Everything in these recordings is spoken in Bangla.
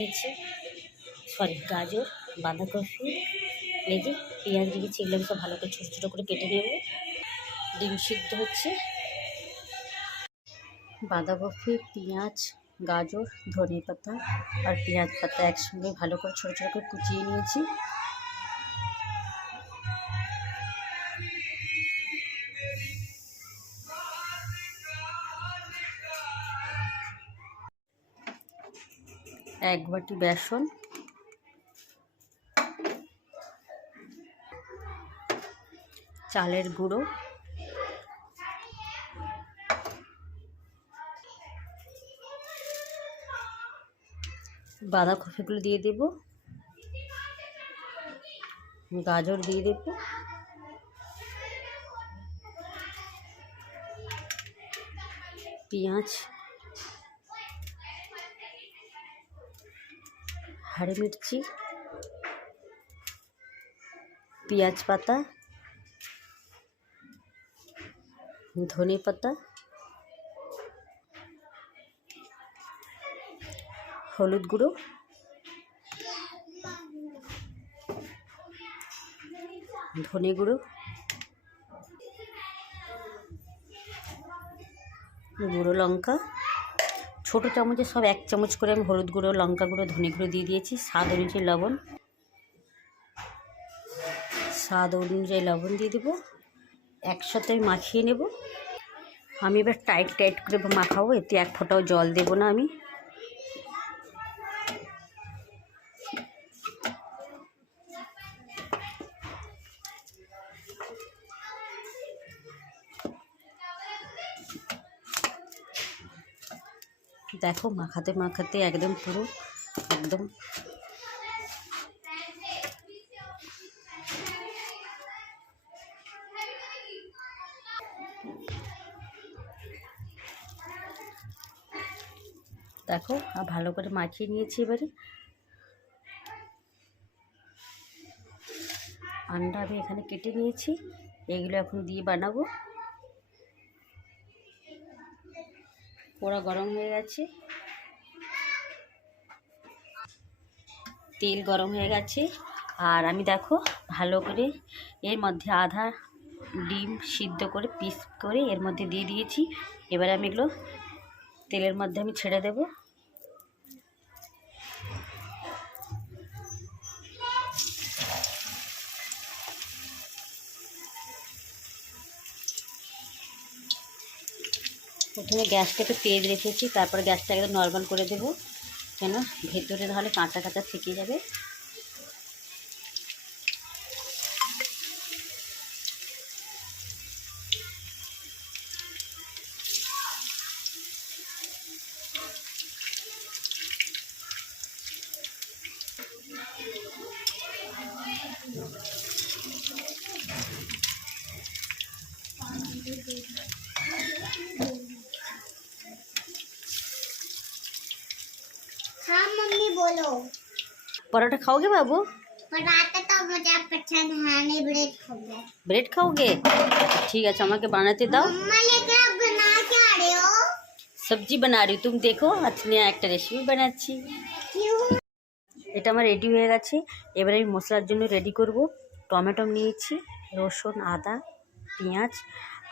নিয়েছি সরি, গাজর, বাঁধাকপি যে পেঁয়াজ দিয়েছি, এগুলো সব ভালো করে ছোটো ছোটো করে কেটে নেব। ডিম সিদ্ধ হচ্ছে। বাঁধাকপি, পেঁয়াজ, গাজর ধনে পাতা আর পেঁয়াজ পাতা একসঙ্গে ভালো করে ছোটো ছোটো করে কুচিয়ে নিয়েছি। এক বাটি বেসন। চালের গুঁড়ো। বাঁধাকপিগুলো দিয়ে দেব। গাজর দিয়ে দেব। পেঁয়াজ হাড়ি মির্চি পেঁয়াজ পাতা ধনে পাতা হলুদ গুঁড়ো ধনে গুঁড়ো গুঁড়ো লঙ্কা ছোটো চামচে সব এক চামচ করে আমি হলুদ গুঁড়ো, লঙ্কা গুঁড়ো, ধনে গুঁড়ো দিয়ে দিয়েছি। স্বাদ অনুযায়ী লবণ। স্বাদ অনুযায়ী লবণ দিয়ে দেবো। একসাথে আমি মাখিয়ে নেব। আমি এবার টাইট টাইট করে মাখাবো। এতে এক ফোঁটাও জল দেবো না আমি। দেখো, মাখাতে মাখাতে একদম পুরো, একদম। দেখো, আর ভালো করে মাখিয়ে নিয়েছি এবারে। আন্ডা আমি এখানে কেটে নিয়েছি, এগুলো এখন দিয়ে বানাবো। পোড়া গরম হয়ে গেছে। তেল গরম হয়ে গেছে। আর আমি দেখো ভালো করে এর মধ্যে আধা ডিম সিদ্ধ করে, পিস করে এর মধ্যে দিয়ে দিয়েছি। এবারে আমি এগুলো তেলের মধ্যে আমি ছেড়ে দেব। প্রথমে গ্যাসটা একটু তেজ রেখেছি, তারপরে গ্যাসটা একদম নর্মাল করে দেবো। কেন ভেতরে নাহলে কাঁচা কাঁচা থেকে যাবে। हाँ मम्मी बोलो पराठा खाओगे बाबू पराठा तो मुझे पसंद है मैं ब्रेड खाऊंगा ब्रेड खाओगे ठीक है चमक के बनाते दाओ मम्मा ये क्या बना के आ रहे हो सब्जी बना रही तुम देखो अथनिया एक रेसिपि বানাচ্ছি এটা আমার রেডি হয়ে গেছে এবারে আমি মশলার জন্য রেডি করব টমেটো নিয়েছি রসুন আদা পেঁয়াজ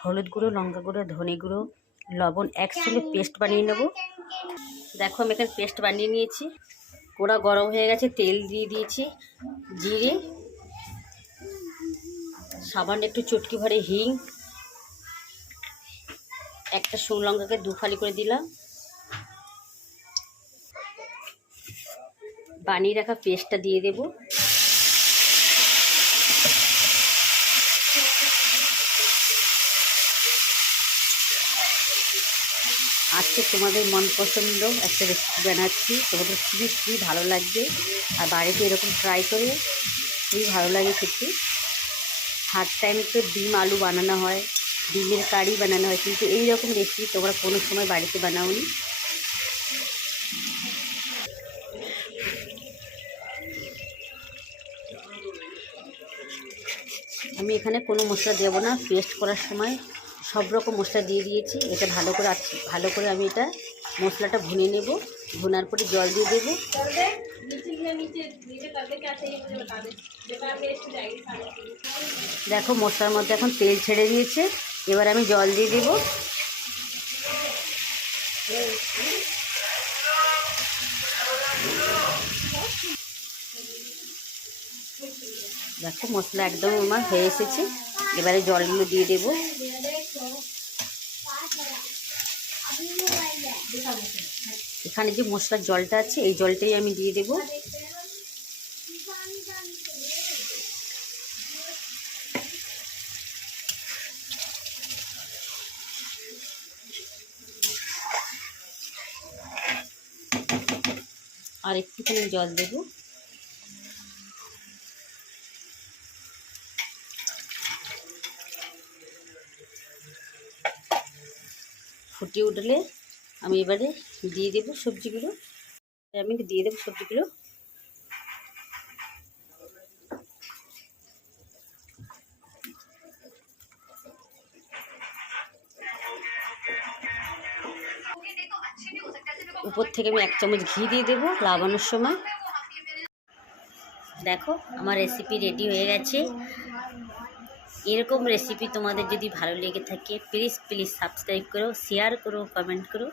হলুদ গুঁড়ো লঙ্কা গুঁড়ো ধনে গুঁড়ো লবণ একসঙ্গে পেস্ট বানিয়ে নেব। দেখো আমি এখানে পেস্ট বানিয়ে নিয়েছি। কোড়া গরম হয়ে গেছে, তেল দিয়ে দিয়েছি, জিরে, সামান্য একটু চটকি ভরে হিং, একটা শুকনো লঙ্কাকে দু ফালি করে দিলাম। বানিয়ে রাখা পেস্টটা দিয়ে দেব। আজকে তোমাদের মন পছন্দ একটা রেসিপি বানাচ্ছি। তোমাদের খুবই খুবই ভালো লাগবে। আর বাড়িতে এরকম ট্রাই করে খুবই ভালো লাগে খেতে। হাট টাইমে তো ডিম, আলু বানানো হয়, ডিমের কারি বানানো হয়। কিন্তু এই রকম রেসিপি তোমরা কোনো সময় বাড়িতে বানাওনি। আমি এখানে কোনো মশলা দেবো না। পেস্ট করার সময় সব রকম মশলা দিয়ে দিয়েছি, এটা ভালো করে আছি, ভালো করে আমি এটা মশলাটা ভুনে নেব, ভুনার পরে জল দিয়ে দেবো। দেখো মশলার মধ্যে এখন তেল ছেড়ে দিয়েছে, এবার আমি জল দিয়ে দেবো। দেখো মশলা একদম আমার হয়ে এসেছে, এবারে জলগুলো দিয়ে দেবো। এখানে যে মশলার জলটা আছে, এই জলটাই আমি দিয়ে দেবো। আর একটুখানি জল দেবো। ফুটে উঠলে আমি এবারে দিয়ে দেবো সবজিগুলো। আমি দিয়ে দেবো সবজিগুলো। উপর থেকে আমি এক চামচ ঘি দিয়ে দেবো লাগানোর সময়। দেখো, আমার রেসিপি রেডি হয়ে গেছে। এরকম রেসিপি তোমাদের যদি ভালো লেগে থাকে প্লিজ প্লিজ সাবস্ক্রাইব করো শেয়ার করো কমেন্ট করো।